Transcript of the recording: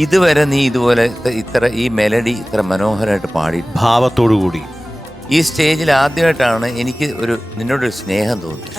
ഇതുവരെ നീ ഇതുപോലെ ഇത്ര ഈ മെലഡി ഇത്ര മനോഹരമായിട്ട് പാടി ഭാവത്തോടു കൂടി ഈ സ്റ്റേജിൽ ആദ്യമായിട്ടാണ് എനിക്ക് നിന്നോടൊരു സ്നേഹം തോന്നി.